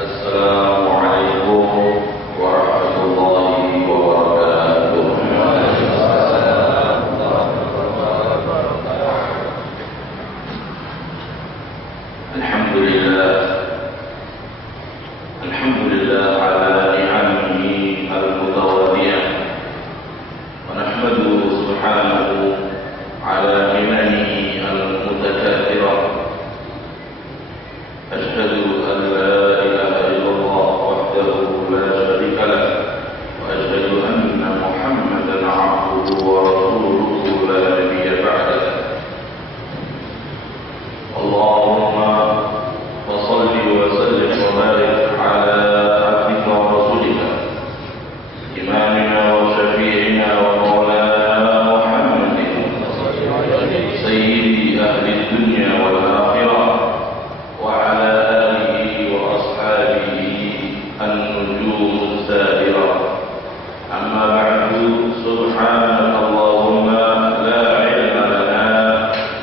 Assalamualaikum warahmatullahi wabarakatuh. Alhamdulillah, alhamdulillah ala ni'amihi al-mutawadiyah, wa nahmaduhu subhanahu ala minanihi al-mutakathirah. Ashhadu an la ilaha illallah wahdahu la sharika lah, wa ashhadu anna Muhammadan abduhu wa rasuluhu la nabiyya ba'dah. Allahumma wa salli wa sallim wa barik ala abdika wa rasulika imamina wa syafi'ina wa maulana Muhammadin sayyidi ahli dunya wal akhirah wa ala alihi wa ashabihi an-nujum as-sadirah. Amma ba'du, subhanaka Allahumma la ilma lana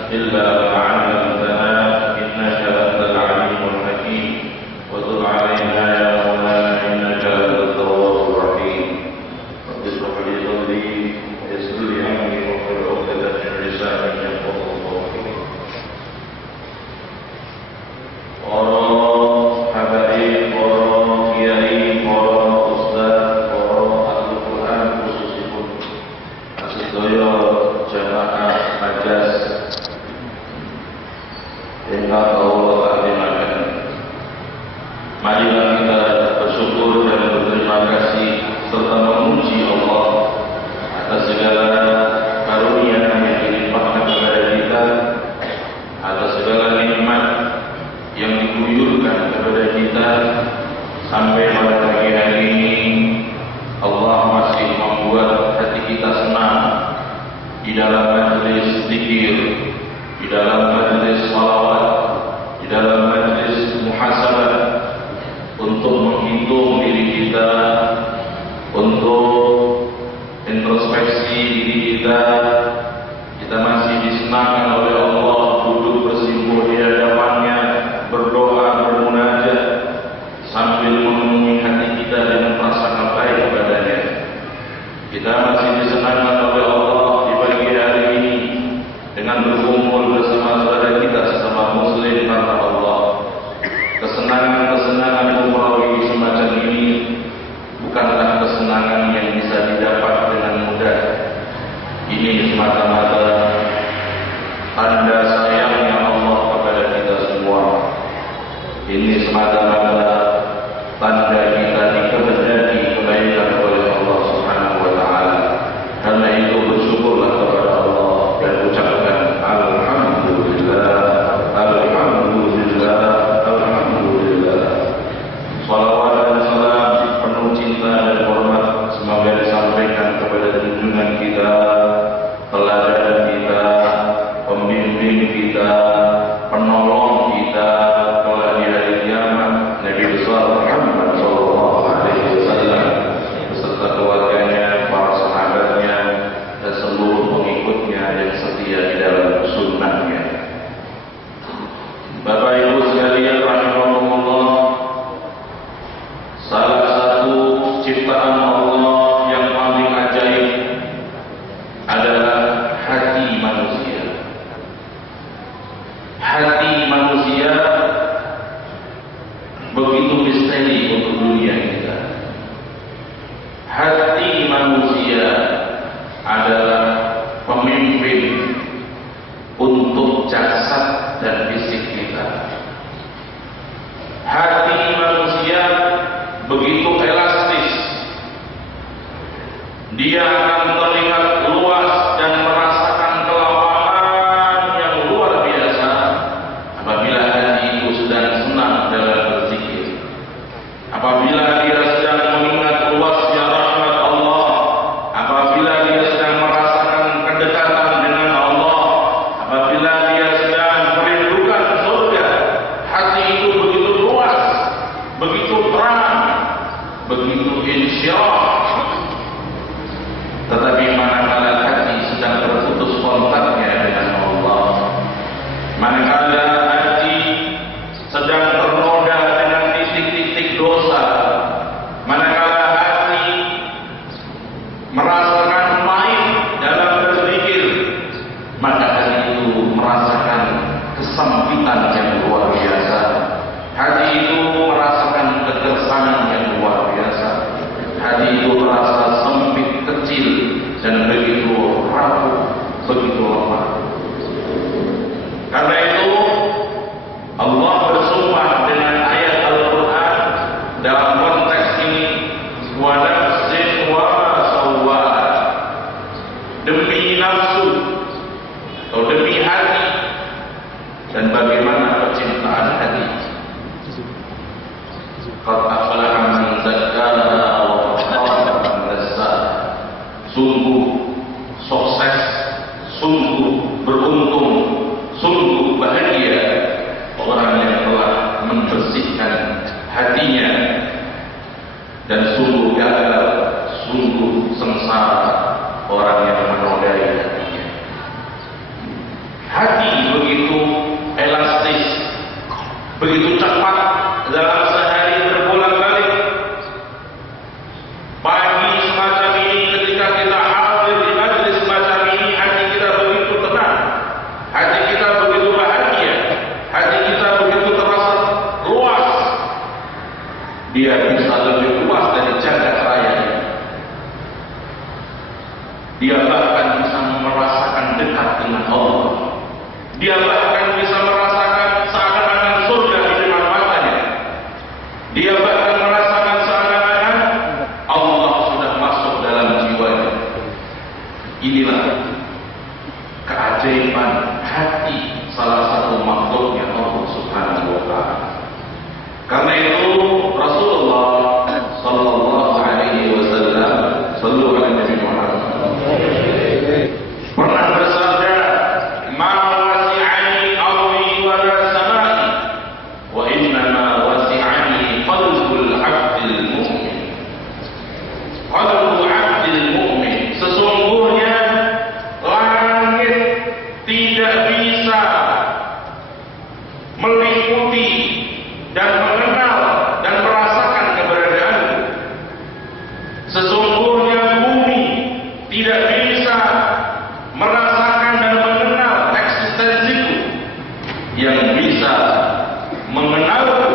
illa ma 'allamtana innaka antal 'alimul hakim wa tub 'alaina ya maulana innaka antat tawwabur rahim. Rabbi shrah li sadri wa yassir li amri wahlul 'uqdatam min lisani yafqahu qawli. Para habaib, para kiai, para ustaz, para ahli Quran khususipun sedaya jamaah majas ingkang Allah takdimaken. Marilah kita bersyukur dan berterima kasih serta memuji Allah atas segala karunia yang dilimpahkan kepada kita, atas segala nikmat yang diguyurkan kepada kita sampai pada pagi hari ini. Allah masih membuat hati kita senang di dalam majelis zikir, di dalam majelis salawat, di dalam majelis muhasabah, untuk menghitung diri kita, untuk introspeksi diri kita. Kita masih disenangkan oleh Allah duduk bersimpuh di hadapannya, berdoa, bermunajat sambil memenuhi hati kita dengan perasaan baik kepadanya. Kita masih disenangkan oleh Allah di pagi hari ini dengan berkumpul bersama saudara kita sesama muslim karena Allah. Kesenangan-kesenangan ukhrawi semacam ini bukanlah kesenangan yang bisa didapat dengan mudah. Ini semata-mata tanda sayangnya Allah kepada kita semua. Ini semata-mata tanda kita dikehendaki kebaikan oleh Allah Subhanahu wa taala. Karena itu bersyukurlah kepada Allah dan ucapkan alhamdulillah, alhamdulillah, alhamdulillah. Salawat dan salam penuh cinta dan hormat semoga disampaikan kepada junjungan kita, teladan kita, pembimbing kita, penolong kita kelak di hari kiamat, Nabi besar Muhammad sallallahu alaihi wasallam beserta keluarganya, para sahabatnya dan seluruh pengikutnya yang setia di dalam sunnahnya. Bapak Ibu sekalian rahimakumullah, salah satu ciptaan Allah yang paling ajaib adalah hati manusia. Hati manusia begitu misteri untuk dunia kita. Hati manusia adalah pemimpin untuk jasad dan fisik kita. Hati manusia begitu elastis. Dia akan terlihat luas dan merasakan kelapangan yang luar biasa apabila hati itu sedang senang dalam berzikir. Apabila dia sedang mengingat luasnya rahmat Allah, apabila dia sedang merasakan kedekatan dengan Allah, apabila dia sedang merindukan surga, hati itu begitu luas, begitu terang, begitu insyaallah. Tetapi qad aflaha man zakkaha wa qad khaba man dassaha. Sungguh sukses, sungguh beruntung, sungguh bahagia orang yang telah membersihkan hatinya, dan sungguh gagal, sungguh sengsara orang yang menodai hatinya. Hati begitu elastis, begitu cepat dalam sehari berbulan-balik. Pagi semacam ini ketika kita hadir di majelis semacam ini, hati kita begitu tenang, hati kita begitu bahagia, hati kita begitu terasa luas. Dia bisa lebih luas dari jagat raya. Dia bahkan bisa merasakan dekat dengan Allah. Dia bahkan bisa merasakan seakan-akan surga di depan matanya. Dia bahkan merasakan seakan-akan Allah sudah masuk dalam jiwanya. Inilah keajaiban hati salah satu makhluknya Allah Subhanahu wa ta'ala. Karena itu Rasulullah sallallahu alaihi wasallam sallallahu alaihi Muhammad pernah bersabda, "Ma wasi'ani ardi wa la samai, wa innama wasi'ani qalbul 'abdil mu'min." Qalbul 'abdil mu'min, sesungguhnya langit tidak bisa meliputi dan mengenal dan merasakan keberadaanku. Sesungguhnya bumi tidak bisa merasakan dan mengenal eksistensiku. Yang bisa mengenalku,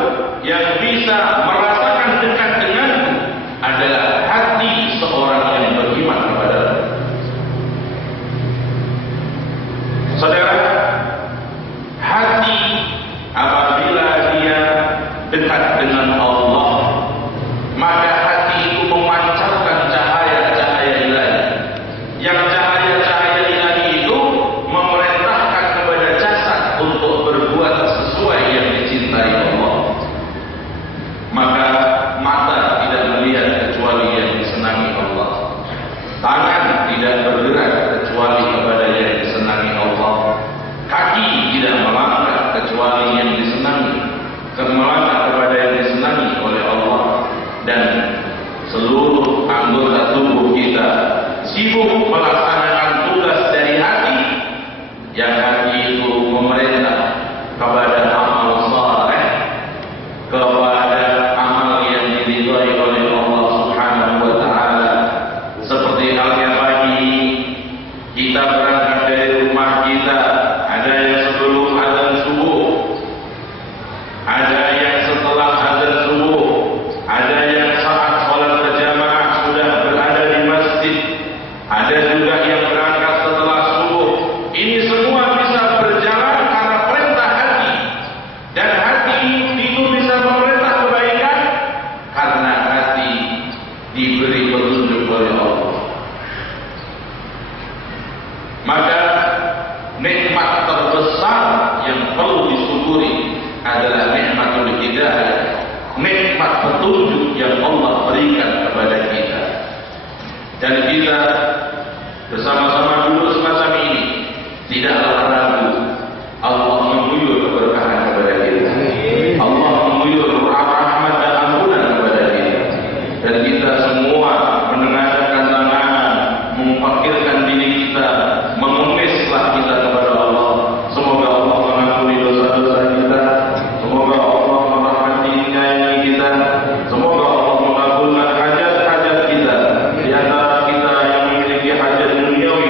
yang bisa merasakan dekat denganku adalah hati seorang yang beriman kepadaku. Saudara, hati apabila dia dekat dengan Allah, maka hati itu memancarkan cahaya-cahaya ilahi. Yang cahaya-cahaya ilahi itu memerintahkan kepada jasad untuk berbuat sesuai yang dicintai Allah. Maka mata tidak melihat kecuali yang disenangi Allah. Tangan tidak bergerak kecuali kepada yang disenangi Allah. Kaki tidak melangkah kecuali yang disenangi, melangkah kepada yang disenangi oleh Allah. Dan seluruh anggota tubuh kita sibuk melaksanakan tugas dari hati, yang hati itu memerintah kepada amal saleh, kepada amal yang diridhai oleh Allah Subhanahu wa ta'ala. Seperti halnya pagi kita berangkat dari rumah kita, ada yang sebelum azan subuh, ada yang setelah azan subuh, ada yang saat sholat berjamaah sudah berada di masjid, ada juga yang berangkat setelah subuh. Ini semua bisa berjalan karena perintah hati. Dan hati itu bisa memerintah kebaikan karena hati diberi petunjuk oleh Allah. Maka nikmat terbesar yang perlu disyukuri adalah nikmatul hidayah, nikmat petunjuk yang Allah berikan kepada kita. Dan kita bersama-sama duduk semacam ini, tidaklah ragu Allah mengguyur keberkahan kepada kita. Allah mengguyur rahmat dan ampunan kepada kita. Dan kita semua menengadahkan tangan, memfakirkan diri kita, mengemislah kita kepada Allah. Semoga Allah mengampuni dosa-dosa kita. Semoga Allah merahmati menyayangi kita. Semoga Allah mengabulkan hajat-hajat kita. Di antara kita yang memiliki hajat duniawi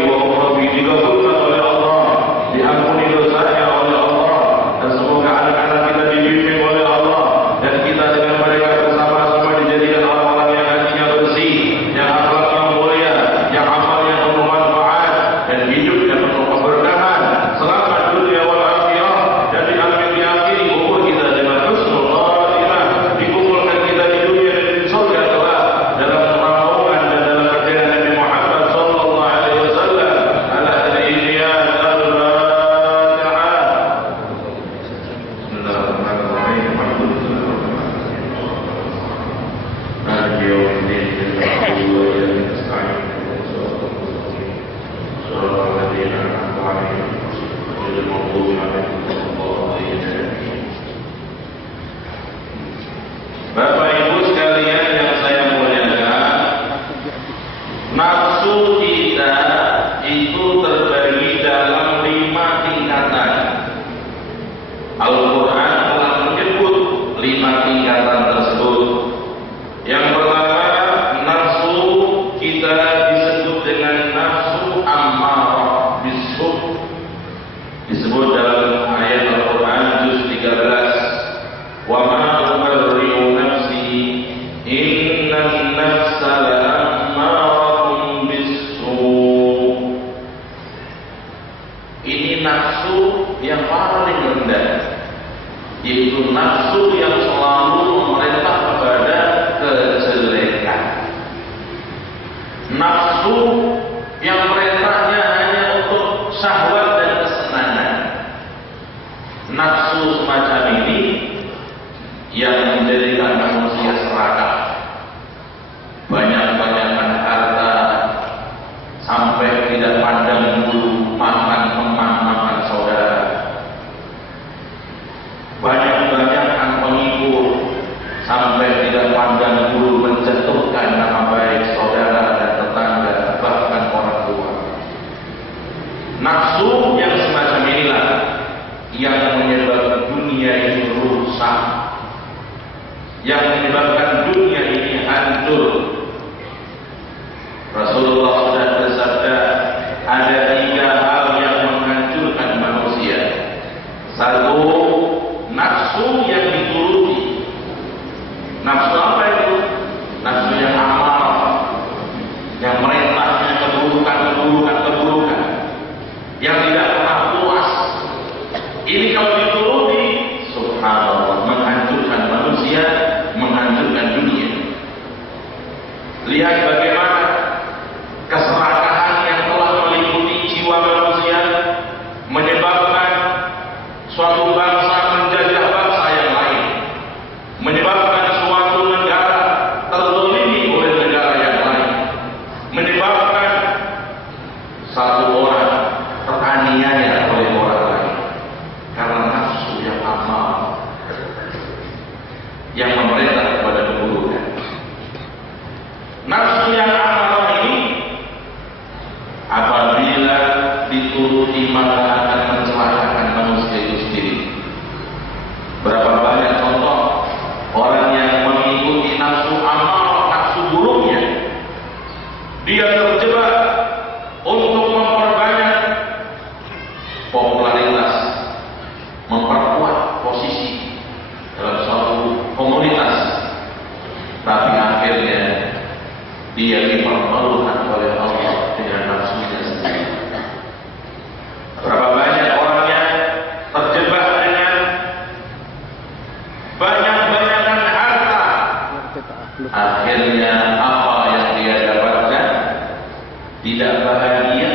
nafsu yang selalu memerintah kepada kejelekan, nafsu yang perintahnya hanya untuk syahwat dan kesenangan. Nafsu semacam ini yang menjadikan manusia serakah, banyak-banyakan harta sampai tidak pandang bulu makan teman, makan saudara, banyak-banyakan pengikut sampai tidak pandang bulu menjatuhkan nama baik saudara dan tetangga, bahkan orang tua. Nafsu yang semacam inilah yang menyebabkan dunia ini rusak, yang menyebabkan dunia ini hancur. Rasulullah sudah bersabda, ada 3 hal yang menghancurkan manusia. 1, nafsu yang dituruti. Nafsu apa itu? Nafsu yang amal, yang merintahnya keburukan, yang tidak pernah puas. Ini kalau dituruti, subhanallah, menghancurkan manusia, menghancurkan dunia. Lihat bagaimana keserakahan yang telah meliputi jiwa manusia, menyebabkan suatu bangsa menjajah bangsa yang lain, menyebabkan suatu negara terzalimi oleh negara yang lain, menyebabkan satu orang teraniaya oleh orang lain karena nafsu yang amal yang memerintah kepada keburukan. Nafsu yang amal ini apabila dituruti maka akan mencelakakan manusia itu sendiri. Berapa banyak contoh orang yang mengikuti nafsu amal, nafsu buruknya, dia terjebak untuk memperbanyak popularitas, memperkuat posisi dalam suatu komunitas, tapi akhirnya dia dipermalukan oleh Allah dengan nafsunya sendiri. Berapa banyak orangnya terjebak dengan banyak-banyakan harta, akhirnya apa yang dia dapatkan tidak bahagia,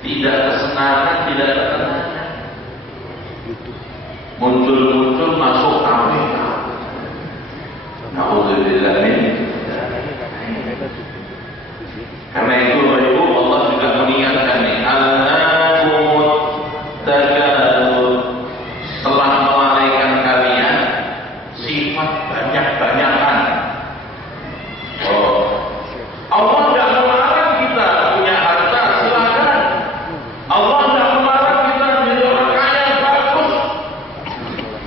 tidak kesenangan, tidak ketenangan, muncul masuk KPK. Nauzubillah min. Karena itu Ibu, Allah juga mengingatkan nih, al-hakumut takatsur, telah melalaikan kalian sifat banyak-banyakan. Allah tidak melarang kita punya harta, silakan. Allah tidak melarang kita menjadi orang kaya, bagus.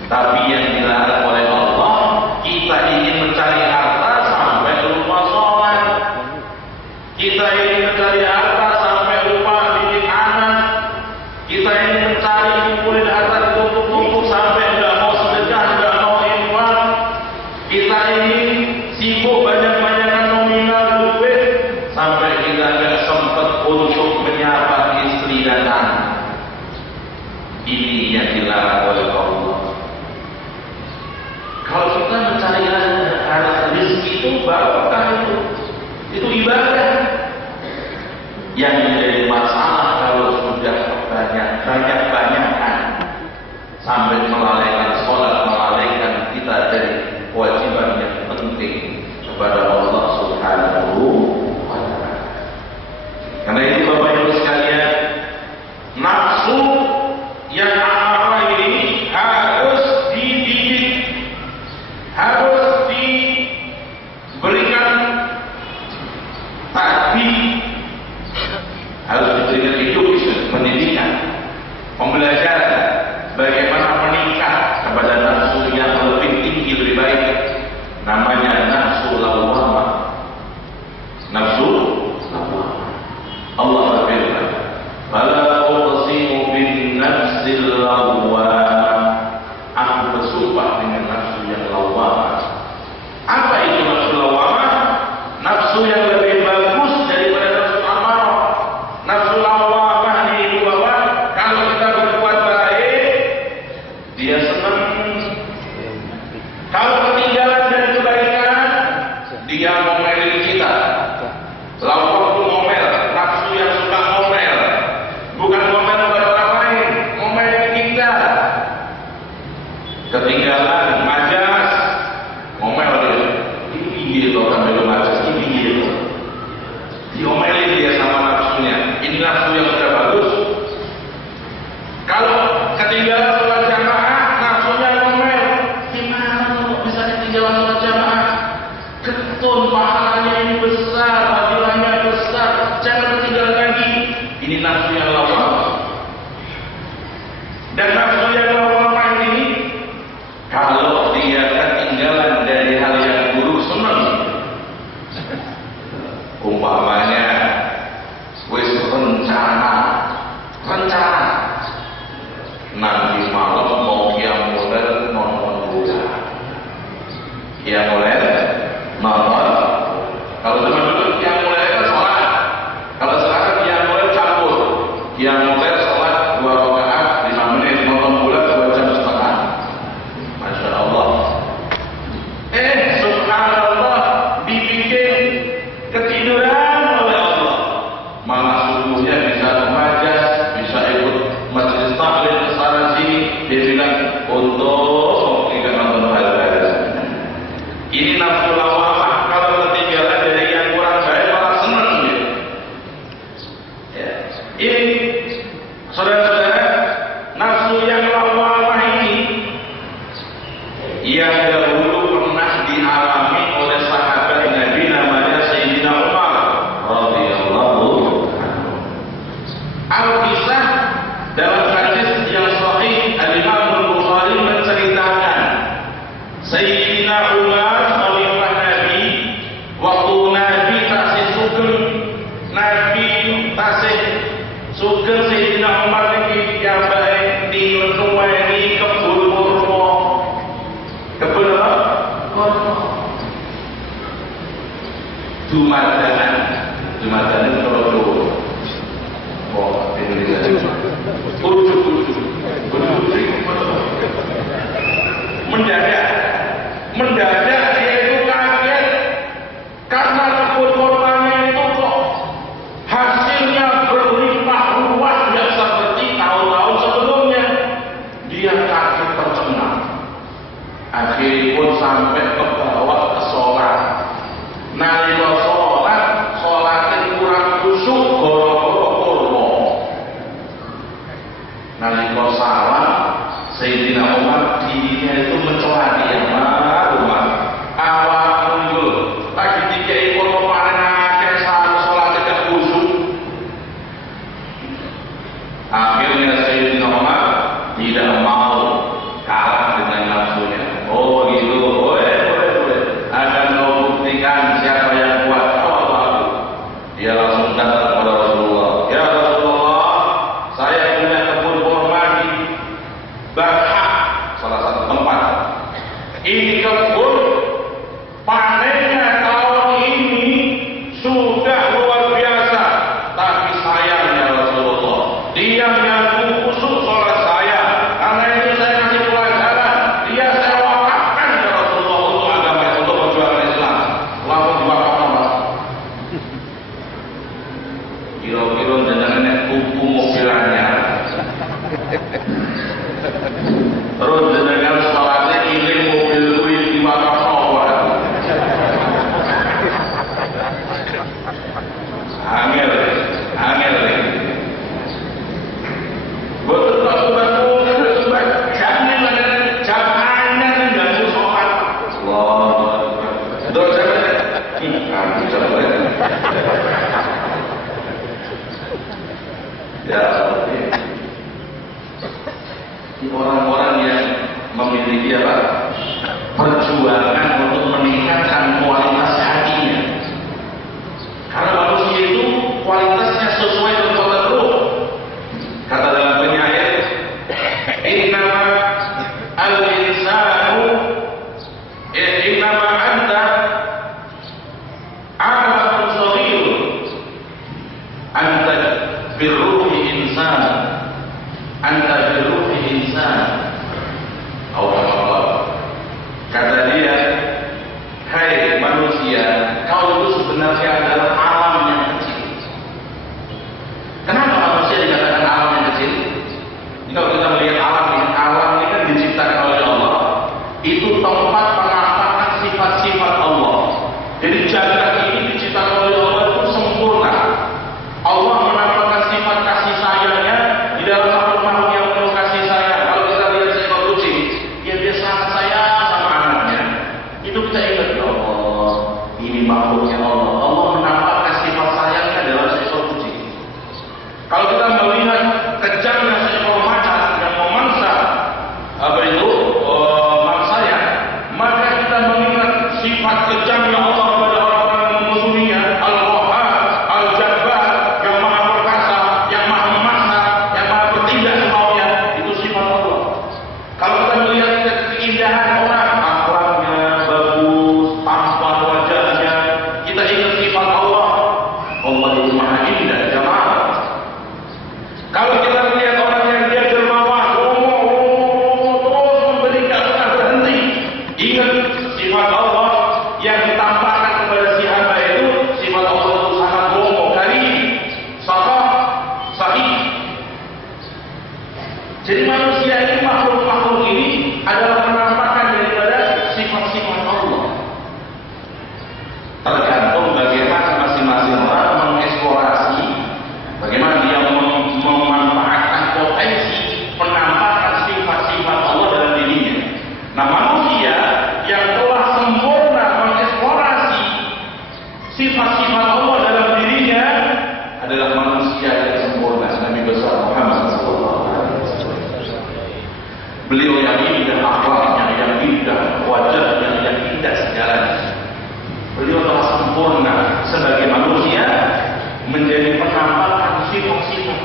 Tapi yang dilarang oleh Allah, kita ingin mencari harta sampai lupa sholat, kita ingin mencari harta sampai lupa didik anak, kita ingin mencari kumpulin harta ditumpuk-tumpuk sampai nggak mau sedekah, nggak mau infak, kita ingin sibuk banyak-banyakan nominal duit sampai kita nggak sempat untuk menyapa istri dan anak. Ini yang dilarang oleh Allah. Kalau kita mencari rezeki itu barokah, itu ibadah. Yang menjadi masalah kalau sudah banyak-banyakan sampai melalaikan sholat, melalaikan kita dari kewajiban yang penting kepada Allah Subhanahu wa Ta'ala. Karena itu Bapak Ibu sekalian, nafsu yang amarah ini harus dididik, harus diberikan takdir, harus diberikan education, pendidikan, pembelajaran bagaimana meningkat kepada nafsu yang lebih tinggi, lebih baik. Namanya nafsu lawwamah. Nafsu lawwamah. Allah tekun, pahalanya ini besar, fadilahnya besar, jangan tinggal lagi. Ini nafsu yang lawamah. Dan nafsu yang lawamah ini, kalau dia ketinggalan dari hal yang buruk, senang. Umpamanya wis rencana nanti malam mau qiyamul lail nonton bola. Qiyamul lail nonton. Kalau zaman dulu qiyamul lail itu sholat. Kalau sekarang qiyamul lail campur. Qiyamul lail sholat 2 rakaat 5 menit, nonton bola 2 jam setengah. Masya Allah. Subhanallah, dibikin ketiduran oleh Allah. Malah subuhnya bisa remajas, bisa ikut majelis taklim kesana sini. Dia bilang untuk tidak nonton hal-hal. Ini nafsu lawamah. Kalau ketinggalan dari yang kurang baik malah senang dia. Ya. Ini saudara-saudara, nafsu yang lawamah ini yang dahulu pernah dialami oleh sahabat Nabi namanya Sayyidina Umar radhiyallahu anhu. Al-Kisah dalam hadis yang sahih Al-Imam Al-Bukhari menceritakan Sayyidina Umar khalifah Nabi waktu Nabi tasih sugeng, Nabi tasih sugeng Sayyidina Umar niki piyambake di nuweni kebun kurma. Kebun apa? Kurma. Jumadanan kalau oh, Indonesia. Mendadak dia itu kaget karena kebun kurmanya itu kok hasilnya berlimpah ruah yang seperti tahun-tahun sebelumnya. Dia kaget tercengang. Akhirnya pun sampai ke bawah ke sholat. Nalika sholatnya kurang khusyuk gara-gara kurma. Nalika salam, Sayyidina Umar dirinya itu mencela dia, Umar. Awak unggul, lagi dikai kurma paling akeh sholat tidak khusyuk. Akhirnya Sayyidina Umar tidak mau kalah dengan nafsunya. Oh gitu, boleh. Akan kau buktikan siapa yang kuat. Dia langsung datang kepada Rasulullah. Ya Rasulullah, saya punya kebun kurma di Bakha, salah satu tempat. Ini kebun panennya tahun ini sudah luar biasa. Tapi sayangnya Rasulullah, dia mengganggu khusyuk sholat saya. Karena itu saya kasih pelajaran. Dia saya wakafkan ya Rasulullah untuk agama, untuk perjuangan Islam. Langsung diwakafkan, Pak. Kira-kira jenengan kumpul mobilannya. Terus jenengan sholatnya iling mobil kuwi diwakaf apa? Angel. Betul tak sobat, jangan mengganggu sholat. Allah. Terus jangan coba. Ya, orang-orang yang memiliki apa? Perjuangan untuk meningkatkan kualitas hatinya. Karena manusia itu kualitasnya sesuai dengan ruh. Kata dalam penyair, innama al-insanu innama anta a'lamun shaghir anta birruhi insan anta birruhi insan. Allah. Kata dia, hai manusia, kau itu sebenarnya adalah alam yang kecil. Kenapa manusia dikatakan alam yang kecil? Kalau kita melihat alam ini kan diciptakan oleh Allah. Itu tempat penampakan sifat-sifat Allah. Jadi jagat ini diciptakan oleh Allah itu sempurna. Allah menampakkan sifat kasih sayangnya di dalam satu makhluk yang penuh kasih sayang. Kalau kita lihat seekor kucing, ya dia sangat sayang sama anaknya. Itu kita ingat, ya Allah, ini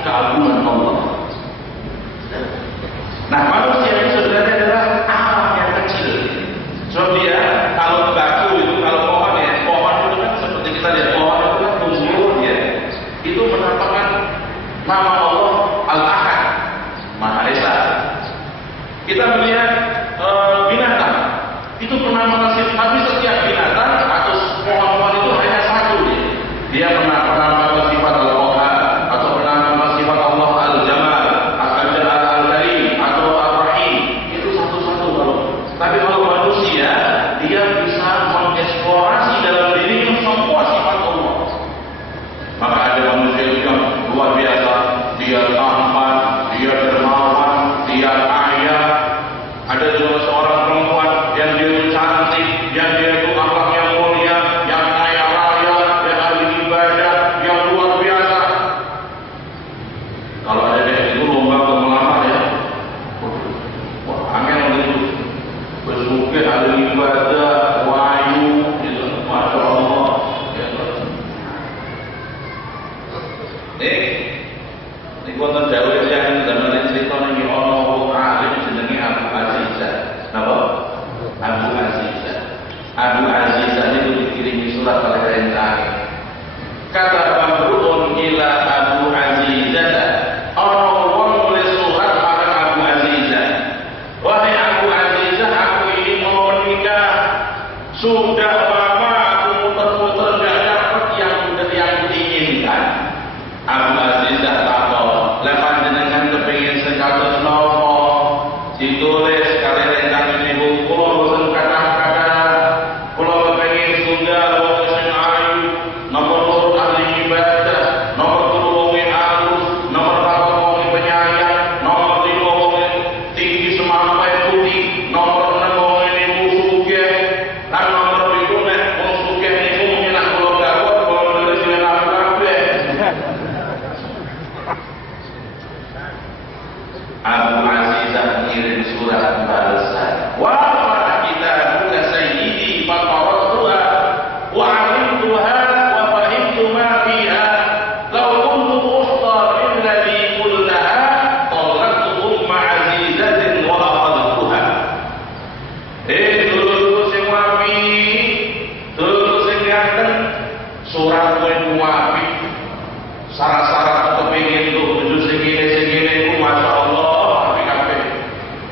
keagungan Allah. Nah, manusia ini sebenarnya adalah alam yang kecil. Sebab dia kalau batu itu, kalau pohon itu kan seperti kita lihat pohon itu kan tumbuh ya. Itu menampakkan nama Allah Al-Ahad, Maha Esa. Kita melihat binatang itu penamaan sifat, tapi setiap binatang atau pohon-pohon itu hanya satu dia. Dia penamaan sifat Al-Qahar atau penamaan sifat Allah Al-Jamal, Al-Jalal, Al-Karim atau Al-Rahim. Itu satu-satu kalau. Tapi kalau manusia dia bisa mengeksplorasi dalam dirinya semua sifat Allah. Maka ada manusia yang luar biasa, dia tampan, dia dermawan, dia kaya. Ada juga seorang perempuan yang dia itu cantik, yang dia itu akhlaknya mulia, yang kaya raya, yang ahli ibadah, yang luar biasa. Kalau ada dia itu lomba melamar ya, wah angin itu bersuka ahli ibadah, wahyu, gitu, masya Allah. Ini konten jauh yang zaman cerita ini orang alim jenenge Abu Azizah. Napa? Abu Azizah. Abu Azizah itu dikirimi surat oleh perintah. Kata Bamrun ila Abu Azizah. Orang menulis surat pada Abu Azizah. Wahai Abu Azizah, aku ini mau menikah. Sudah lama aku muter-muter gak dapat yang diinginkan. Abu Azizah takut. Lepas jenengan kepingin sekatus nopo ditulis kali rencana ini hukum bosan kata-kata. Kalau kepingin sudah wong sing ayu, nomor loro ahli ibadah, nomor telu wong alus, nomor papat wong penyayang, nomor 5 wong tinggi semampai putih, nomor 6 wong niku sugih, lan nomor 7 nek wong sugih niku nyenak kula gawat kula nulis jeneng kabeh. Abu Azizah mengirim surat balasan. Wa kita buka sayyidi faqaratuha wa 'alimtuha wa fahimtu ma fiha law kuntu ukhtar alladhi qulnaha talaqtu ma'azizatin wa aqadtuha. Dulu sing wapi, dulu sing ganteng, surat kowe wapi. Syarat-syarat kepengin tuh bojo segini ku masyaallah.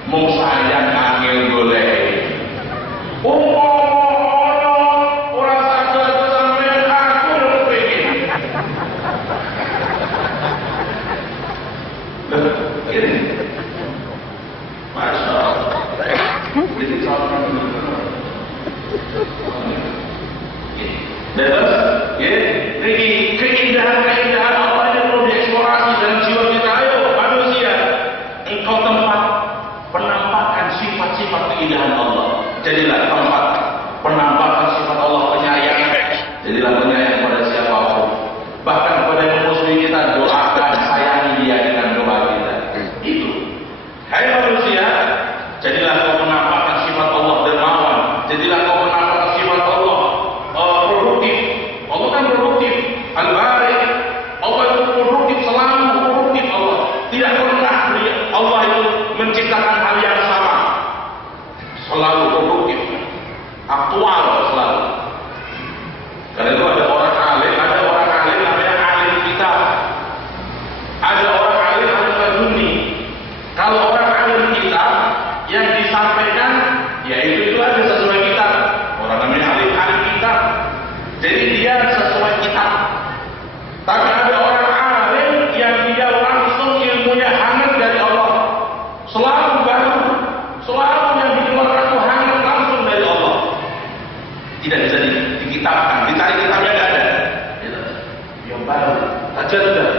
Mau sayang angin golek. Orang sadar sampean aku pengen. Ini, masya Allah. Ini soal terus, ini keindahan Allah yang perlu dieksplorasi dalam jiwa kita. Ayo manusia, engkau tempat penampakan sifat-sifat keindahan Allah. Jadilah tempat penampakan sifat Allah penyayang. Jadilah penyayang pada siapapun. Bahkan kepada yang musuh kita doakan, sayangi dia dengan doa kita. Itu. Hai manusia, jadilah kau penampakan sifat Allah dermawan. Jadilah kau penampakan sifat Allah produktif. Allah kan produktif. Al-Bari. Allah itu produktif, selalu produktif Allah. Tidak pernah Allah itu menciptakan hal yang sama. Selalu produktif, aktual selalu. Karena itu ada orang alim namanya alim kitab. Ada orang alim al-Maduni. Kalau orang alim kitab yang disampaikan, ya itu ada sesuai kitab. Orang namanya alim kitab. Jadi dia sesuai kitab. Tapi ada orang alim yang dia langsung ilmunya hangat dari Allah. Selalu baru, selalu yang dikeluarkan itu hangat langsung dari Allah. Tidak bisa dikitabkan, dicari kitabnya tidak ada. Yang baru, tajaddad,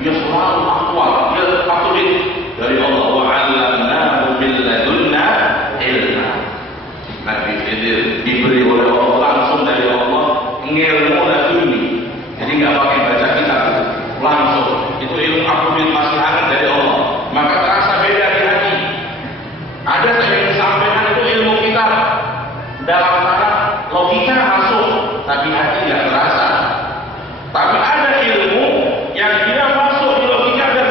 dia selalu aktual, dia aktual dari Allah. Wa 'allamnahu min ladunna ilma. Nabi Khidir diberi oleh Allah langsung dari Allah ilmu laduni. Jadi nggak pakai baca kitab, langsung. Itu ilmu aktual masih hangat dari Allah. Maka terasa beda di hati. Ada yang disampaikan itu ilmu kita dalam cara logika masuk, tapi hati nggak terasa. Tapi ada ilmu yang dia masuk di logika dan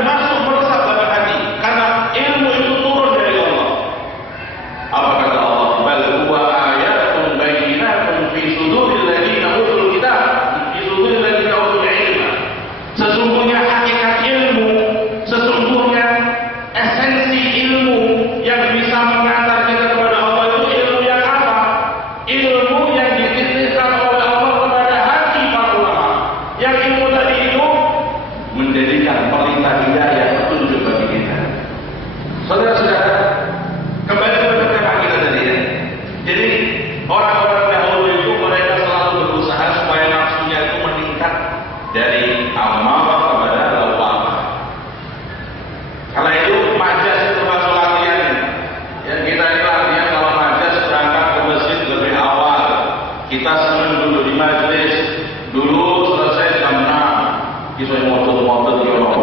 Kita senang duduk di majelis. Dulu selesai jam 6. Kita yang motor di orang.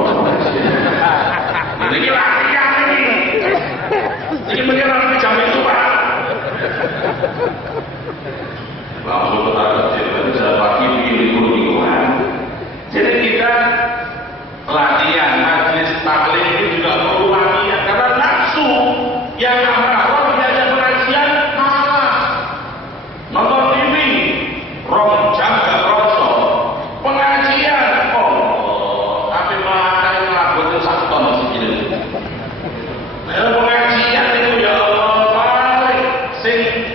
Ini latihan ini. Ini menyerang jam itu Pak. Langsung ke arah kecil. Saya pagi pilih-pilih. Jadi kita latihan majelis taklim ini juga perlu latihan karena nafsu yang amarah diajak pengajian malas nonton TV rom jam gak kroso pengajian tapi makan ngabut itu 1 ton segini pengajian itu ya Allah paling sing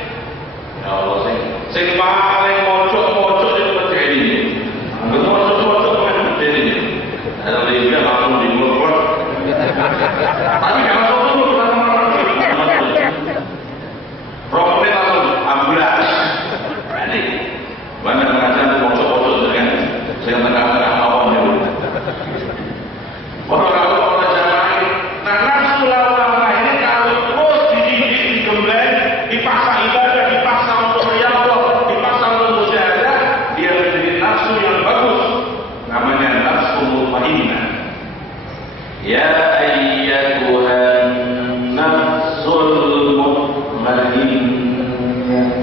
paling mojok-mojok itu berdiri mojok-mojok berdiri ada liga langsung di mulut tapi gak langsung dulu Rompet langsung amblas jadi mana pengajian itu mojok-mojok dengan saya tengah-tengah awan dulu orang jamaah ini nah nafsu lawan ini kalau terus dididik, digembleng dipaksa ibadah, dipaksa untuk riyadhah, dipaksa untuk musyahadah dia menjadi nafsu yang bagus namanya nafsu mutmainnah. Ya ayyatuhan nafsul mutmainnah.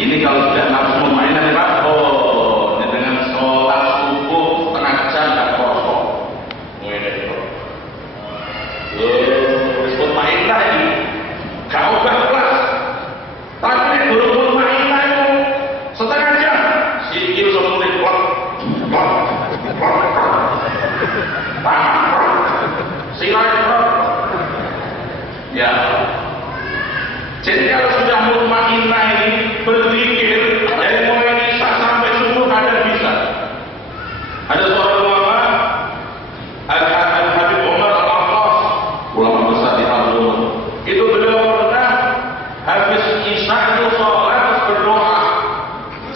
Ini kalau sudah nafsu mutmainnah Pak, ini dengan sholat subuh setengah jam tak kosong. Mutmainnah ini gak ubah kelas. Tapi belum mutmainnah itu setengah jam. Sikil seperti klok. Ya, jadi kalau sudah mutmainnah ini berpikir dari mulai isya sampai subuh ada bisa. Ada seorang ulama Al-Habib Umar Al-Akhlas, ulama besar di Al-Umar. Itu beliau pernah habis isya itu sholat terus berdoa.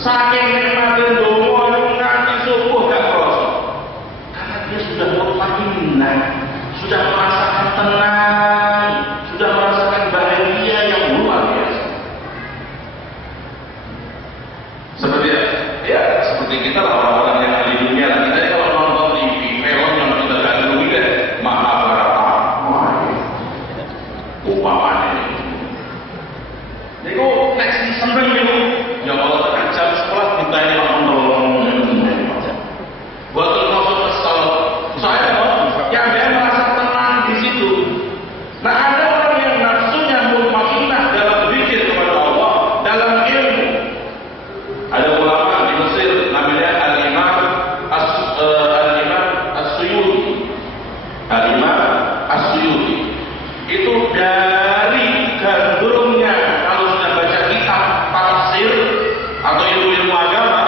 Saking nikmatin doa nanti subuh gak kerasa. Karena dia sudah mutmainnah, sudah merasakan tenang, sudah merasakan bahagia yang luar biasa. Seperti kita lah orang-orang yang ahli dunia lah. Kita kalau nonton TV, film yang kita gandrungi kan Mahabharata, umpamanya. Jadi nek seneng itu, ya Allah tekan jam sekolah kita ini langsung buat masuk kesal. Saya yang dia merasa tenang di situ. Nah ada orang yang nafsunya mutmainnah dalam berzikir kepada Allah, dalam ilmu. Ada ulama di Mesir namanya Al-Imam As-Suyuti. Al-Imam As-Suyuti itu dari gandrungnya kalau sudah baca kitab tafsir atau ilmu agama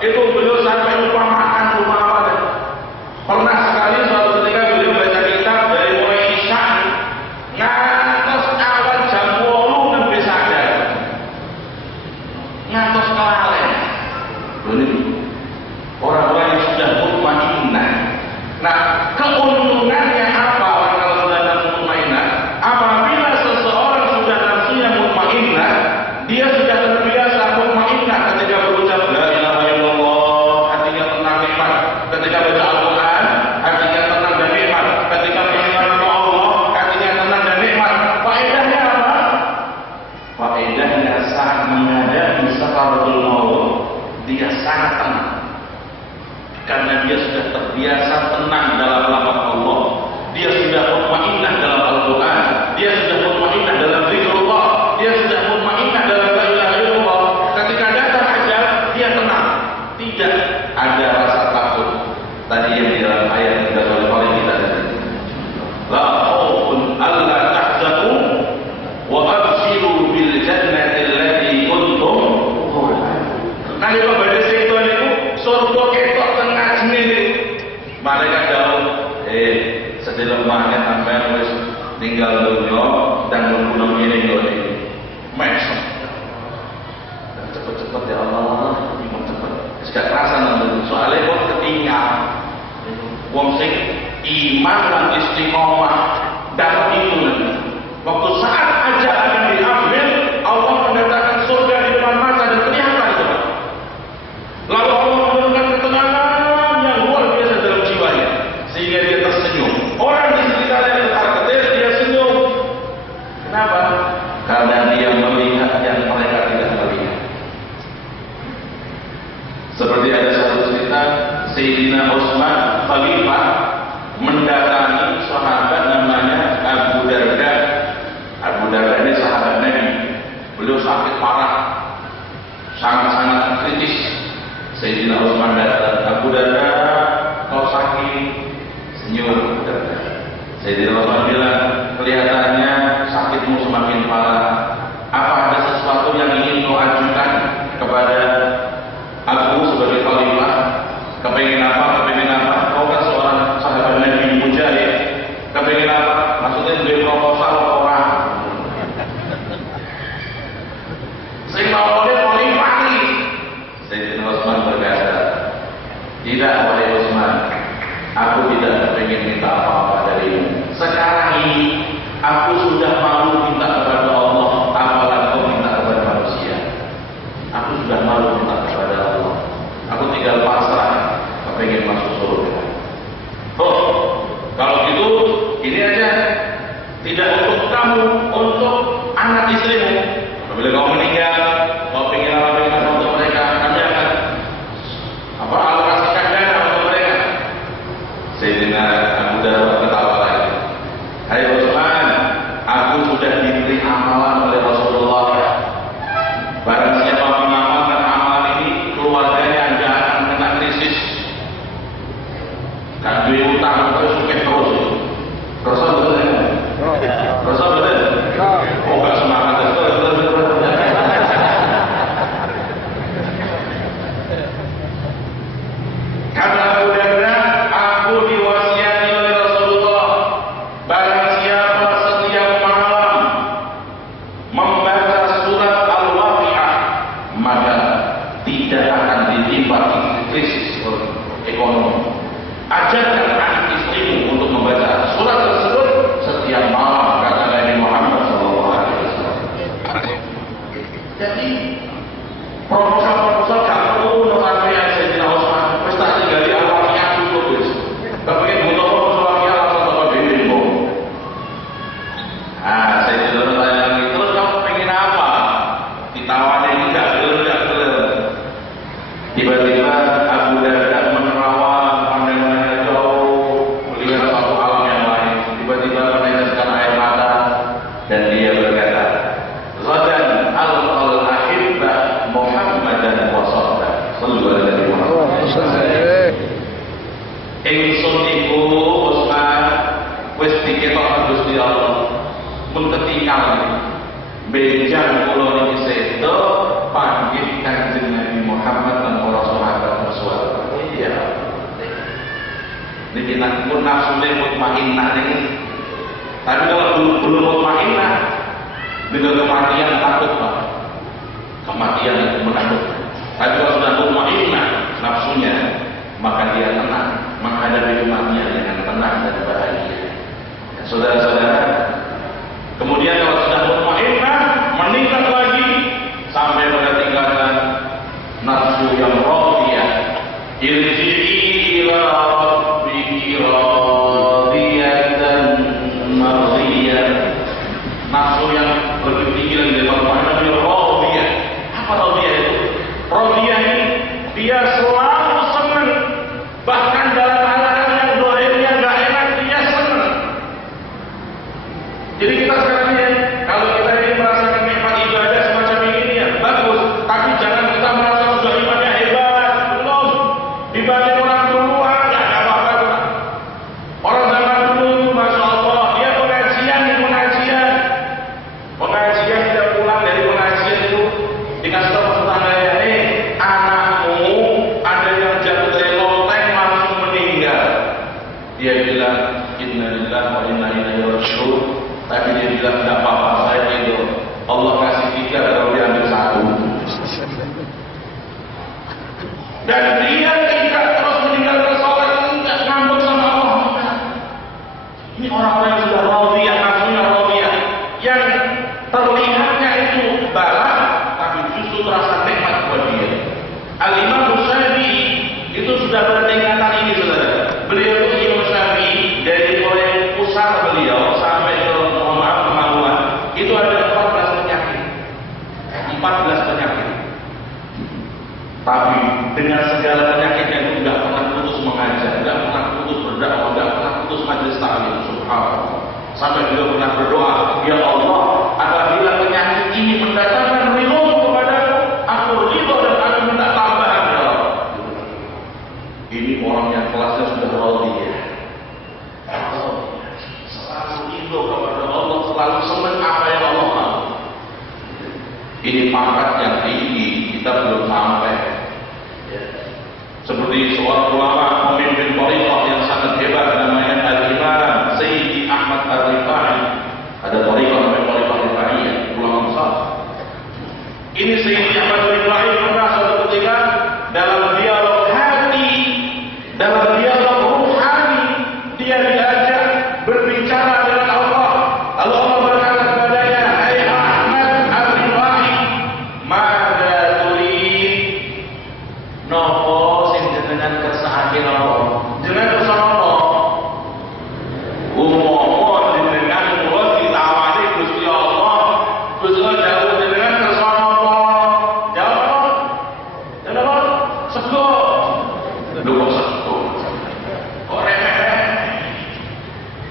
itu beliau sampai lupa makan, lupa apa. Pernah sekali suatu ketika beliau baca kitab dari mulai isya ngantos awal jam 8 nembe sadar ngantos kelalen. Orang-orang yang sudah mutmainnah. Nah, keuntungannya apa orang kalau sudah nafsu mutmainnah? Apabila seseorang sudah nafsunya mutmainnah, dia sudah terbiasa mutmainnah ketika berucap la ilaha illallah, hatinya tenang nikmat. Ketika baca Al-Quran, hatinya tenang dan nikmat. Ketika mengingat Allah, hatinya tenang dan nikmat. Faedahnya apa? Faedahnya saat menghadapi sakaratul maut, dia sangat tenang. Karena dia sudah terbiasa tenang dalam lafaz Allah. Dia sudah mutmainnah dalam Al-Quran. Dia sudah mutmainnah dalam zikrullah. Dia sudah mutmainnah dalam la ilaha illallah. Ketika datang ajal, dia tenang. Tidak ada rasa takut. Tadi yang di dalam ayat yang kita oleh kita tadi. La khaufun alla tahzanu wa abshiru bil jannati allati kuntum tu'adun. Nah, di bawah itu surga ketok tengah jenis. Malaikat jauh, sedelemahnya sampai wis tinggal dunia dan membunuh ini ini. Mesem. Cepet-cepet ya Allah, cepet. Sudah terasa nanti. Soalnya kok ketinggal. Wong sing iman dan istiqomah dapat itu nanti. Waktu saat aja akan diambil, Allah mendatangkan surga di depan mata dan kelihatan Seperti ada satu cerita, Sayyidina Utsman Khalifah mendatangi sahabat namanya Abu Darda. Abu Darda ini sahabat Nabi. Beliau sakit parah, sangat-sangat kritis. Sayyidina Utsman datang, Abu Darda, kau sakit? Senyum Abu Darda. Sayyidina Utsman bilang, kelihatannya sakitmu semakin parah. Apa ada sesuatu yang ingin kau ajukan kepada aku sebagai khalifah? Kepengen apa? Kepengen apa? Kau kan seorang sahabat Nabi Mujahid. Kepengen apa? Maksudnya beli proposal orang. Saya mau oleh khalifah nih. Sayyidina Utsman berkata, tidak wahai Utsman, aku tidak kepengen minta apa-apa darimu. Sekarang ini aku sudah malu minta kepada Allah, apalagi kau minta kepada manusia. Aku sudah malu minta kepada Allah. Aku tinggal pasrah, kepengen masuk surga. Oh, kalau gitu, ini aja. Tidak untuk kamu, untuk anak istrimu. Apabila kau meninggal, kau pengen apa untuk mereka, kami akan alokasikan dana untuk mereka. Sayyidina Abu Darda ketawa lagi. Hai Utsman, aku sudah diberi amalan oleh Rasulullah. Barang siapa mengamalkan amalan ini, keluarganya tidak akan kena krisis. Kan duit utang terus suket terus. Rasul betul ya? Rasul betul? Oh, gak semangat betul. Kata Abu Darda, aku diwasiati oleh Rasulullah. Barang siapa setiap malam membaca surat Al-Waqiah, maka tidak akan ditimpa krisis ekonomi. Ajarkan anak istrimu untuk membaca surat tersebut setiap malam, kata Nabi Muhammad SAW. Jadi proposal gak perlu sampai yang Sayyidina Utsman wis tak tinggali Al-Waqiah cukup wis. Kepengen butuh proposal Al-Waqiah langsung toko dhewe kok. Sayyidina Utsman tanya lagi, terus kamu pengen apa? Ditawani enggak gelem. Tiba-tiba Abu Darda menerawang pandang-pandangnya jauh, melihat suatu alam yang lain. Tiba-tiba meneteskan air mata dan dia berkata, Ghadan al-ahibba Muhammadan wa sahbah. Sallallahu alaihi wasallam. Ingsun iku Utsman wis diketokake Gusti Allah mun ketinggal benjang kula niki sedo panggih Kanjeng Nabi Muhammad lan para sahabat Rasul. Iya. Niki nak pun nafsune mutmainnah niki. Tapi kalau belum mutmainnah, dengan kematian takut Pak. Kematian itu menakutkan. Tapi kalau sudah mutmainnah nafsunya, maka dia tenang menghadapi kematian dengan tenang dan bahagia. Saudara-saudara, kemudian kalau sudah mutmainnah, meningkat lagi sampai pada tingkatan nafsu yang radiyah. Irji'i ila rabbiki radiyatan mardiyah. Nafsu yang berpikiran di dalam makna radiyah. Apa radiyah itu? Radiyah ini dia selalu senang, bahkan dalam hal-hal yang doairnya gak enak dia senang. Jadi kita sekarang ini, kalau kita ingin merasakan nikmat ibadah semacam ini ya bagus, tapi jangan kita merasa sudah ibadah hebat, belum. Dibanding orang duluan, ya gak apa-apa. Orang zaman dulu, Masya Allah, dia pengajian tidak pulang dari pengajian itu dikasih tahu tetangganya, anakmu ada yang jatuh dari loteng langsung meninggal. Dia bilang, innalillahi wa inna ilaihi raji'un. Tapi dia bilang, tidak apa-apa, saya itu Allah kasih 3 kalau diambil 1. Dan dia tidak terus meninggalkan sholat, tidak ngambek sama Allah. Ini orang-orang yang sudah radiyah, nafsunya radiyah, yang terlihatnya itu balak, tapi justru terasa nikmat buat dia. Al-Imam Syafi'i itu sudah bertingkatan ini, saudara. Beliau itu Imam Syafi'i dari mulai pusat beliau sampai ke kemaluan itu ada 14 penyakit. 14 penyakit. Tapi dengan segala penyakitnya itu tidak pernah putus mengajar, tidak pernah putus berdakwah, tidak pernah putus majelis taklim. Subhanallah. Sampai juga pernah berdoa, ya Allah, apabila penyakit ini mendatangkan ridho kepadaku, aku ridho dan aku minta tambahan ya Allah. Ini orang yang kelasnya sudah radiyah. Selalu ridho kepada Allah, selalu senang apa yang Allah mau. Ini pangkat yang tinggi, kita belum sampai. Seperti seorang ulama pemimpin thariqah yang sangat hebat namanya Al-Imam Sayyidi Ahmad Ar-Rifai. Ada thariqah namanya thariqah Rifaiyah, ulama besar. Ini Sayyidi Ahmad Ar-Rifai pernah suatu ketika dalam dialog hati, dalam dialog ruhani, dia diajak berbicara dengan Allah. Lalu Allah berkata kepadanya, "Hai Ahmad Ar-Rifai, mada turid?" Nopo dengan kesahakin Allah, dengan kesan Allah. Umumnya dengan mulut ditawari Gusti Allah, Gusti Allah jauh dengan kesan Allah. Jawab, jawab, sego. Dua sego. Orang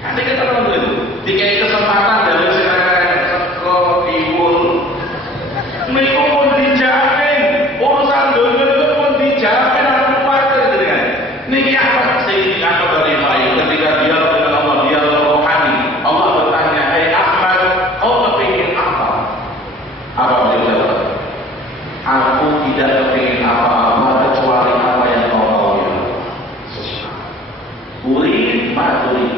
nanti kita tahu itu. Dikai kesempatan dari sekarang sego timbul. Mereka pun dijamin urusan dunia itu pun dijamin. Niki apa Sayyidi Ahmad Ar-Rifai ketika dia dengan Allah, dia rohani. Allah bertanya, "Hai Ahmad, kau kepingin apa?" Apa beliau jawab? "Aku tidak kepingin apa-apa kecuali apa yang kau mau ya Allah." Urid ma'turid.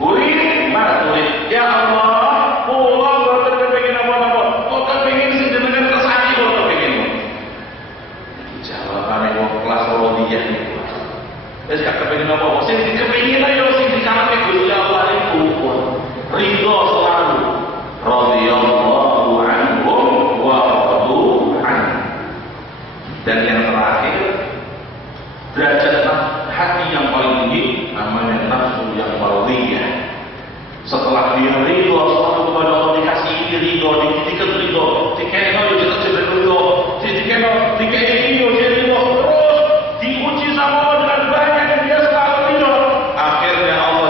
Urid ma'turid. Ya Allah, Allah boten kepingin apa-apa. Kau kepingin sing jenengan kersane kau kepingin. Jawabane wong kelas rodiyah niku. Wis gak kepengin apa-apa, sing dikepengin ayo sing dikalane Gusti Allah niku ridho selalu. Radhiyallahu anhum wa radu anhu. Dan yang terakhir, derajat hati yang paling tinggi namanya nafsu yang mardiyah. Setelah dia ridho selalu kepada Allah, dikasih ini ridho, didikan ridho, dikene yo jelas ridho, dikene ridho, terus diuji sama Allah dengan banyak dan dia selalu ridho. Akhirnya Allah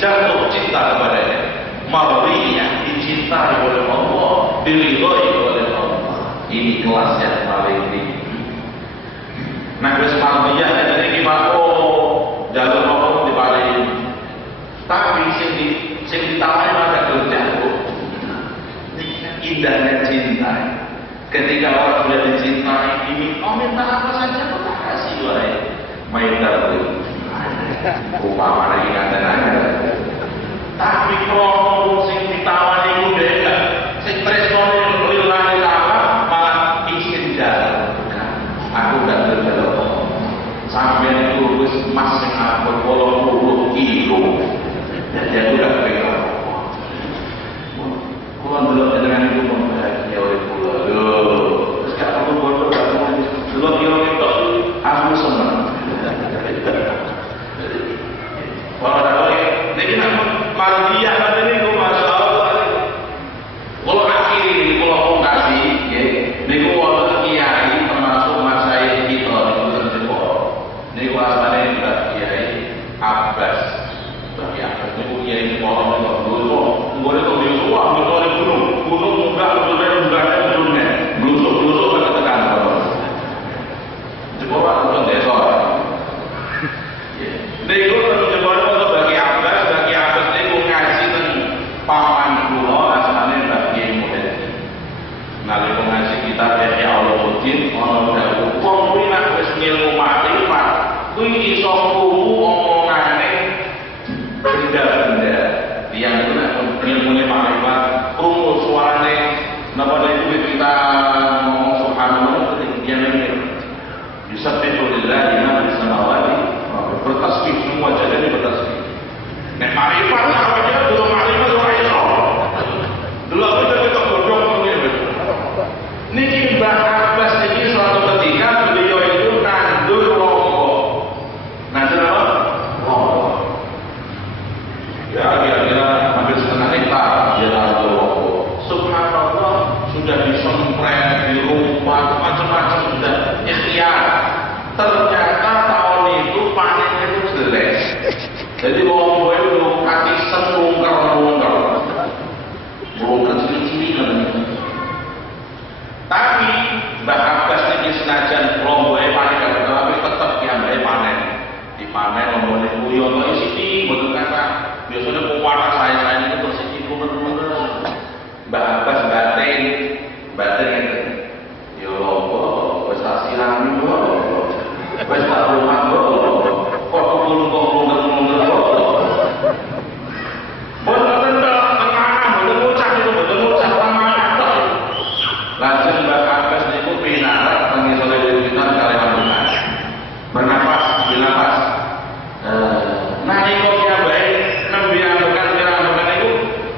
jatuh cinta kepadanya. Mardiyah, dicintai oleh Allah, diridhoi oleh Allah. Ini kelas yang paling tinggi. Nah, wis mardiyah jadi gimana? Oh, jalur Allah dibalik. Tapi sing ditawari ada kerja. Indahnya cinta. Ketika orang sudah dicintai, ini minta apa saja kita kasih wae. Mainkan itu. Upama lagi nganten-nganten. Tapi kalau sing ditawari ku beda. Sing tresnone lillahi ta'ala malah izin jalan. Aku gak berjalan. Sampai itu wis mas sing aku 80 kilo. Jadi aku gak pegang. Kulo ndelok dengan ibu bahagia oleh kulo. Terus gak perlu bodoh gak mau delok yo ketok aku seneng. Ora niki nang mardiyah ngene niku masyaallah. Kulo akhiri kulo fondasi nggih. Niku wonten kiai termasuk Mas Said kita niku Jepara. Niku asmane Mbah Kiai Abbas. Mbah Kiai Abbas niku kiai Jepara niku dulu. Nggone kok niku nggone gunung munggah munggah blusuk sak tekan. Jepara kok desa. Niku Jepara bagi Abbas niku ngaji teng paman kula asmane Mbah Kiai Muhammad. Nalika ngaji kita ya Allah Udin ana dawuh wong kuwi nek wis ngilmu makrifat kuwi iso krungu omongane benda-benda yang itu nek ilmune makrifat krungu suarane napa niku kita ngomong subhanallah yang ini bismillahirrahmanirrahim di samawati bertasbih semua jadi bertasbih. Nek makrifat apa aja dulu makrifat ora iso. Dulu kita godhong ngene. Niki Mbah Abbas niki suatu panen ngomongnya kuyon kok sithik mboten kata biasanya kuwata saya itu bersithik bener-bener Mbak Abbas batin ngeten ya Allah wis tak sirami kok wis tak rumah kok kulung-kulung kok boten tengah boten ngucap lamaran tok lajeng Mbak Abbas niku pinarak teng sore wiwitan kaliyan bukan bernapas bernapas nalika piyambake nembe ambekan itu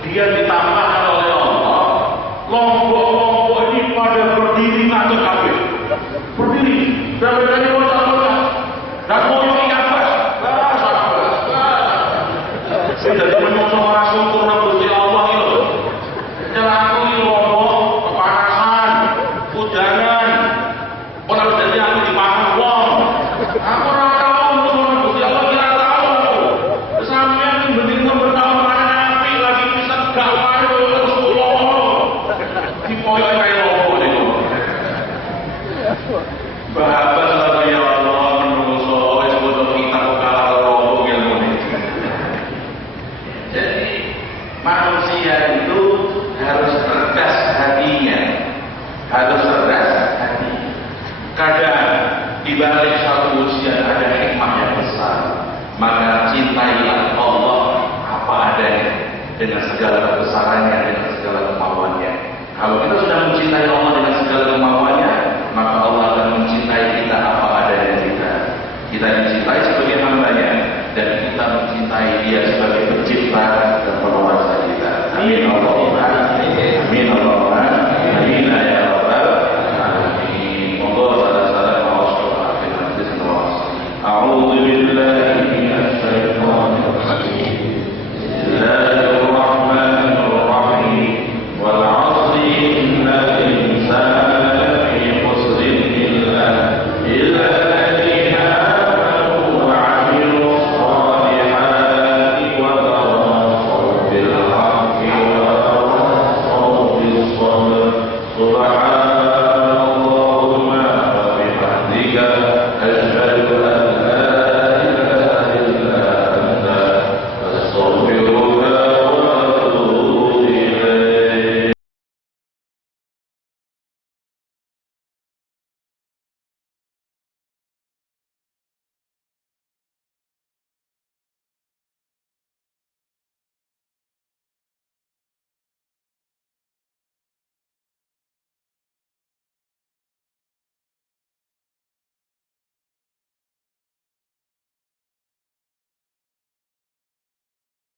dia ditambah oleh Allah lombok-lombok ini pada berdiri ngatur kabeh berdiri dan berani bocah-bocah dan koyo iki Abbas sing dadi menungso ora sempurna Gusti Allah iki lho nyelaku iki lombok kepanasan hujanan ora dadi aku dipangan wong aku ora tahu menungso Gusti Allah kira tahu sampeyan mending bertahun api lagi bisa gak wae Rasulullah dikoyo kaya lombok niku Bahagia sekali ya Allah menungso wis boten kita kalah lombok ilmune. Jadi manusia itu harus cerdas hatinya, harus cerdas hati. Kadang di balik satu ujian ada hikmah yang besar. Maka cintailah Allah apa adanya dengan segala kebesarannya, dengan segala kemauannya. Kalau kita sudah mencintai Allah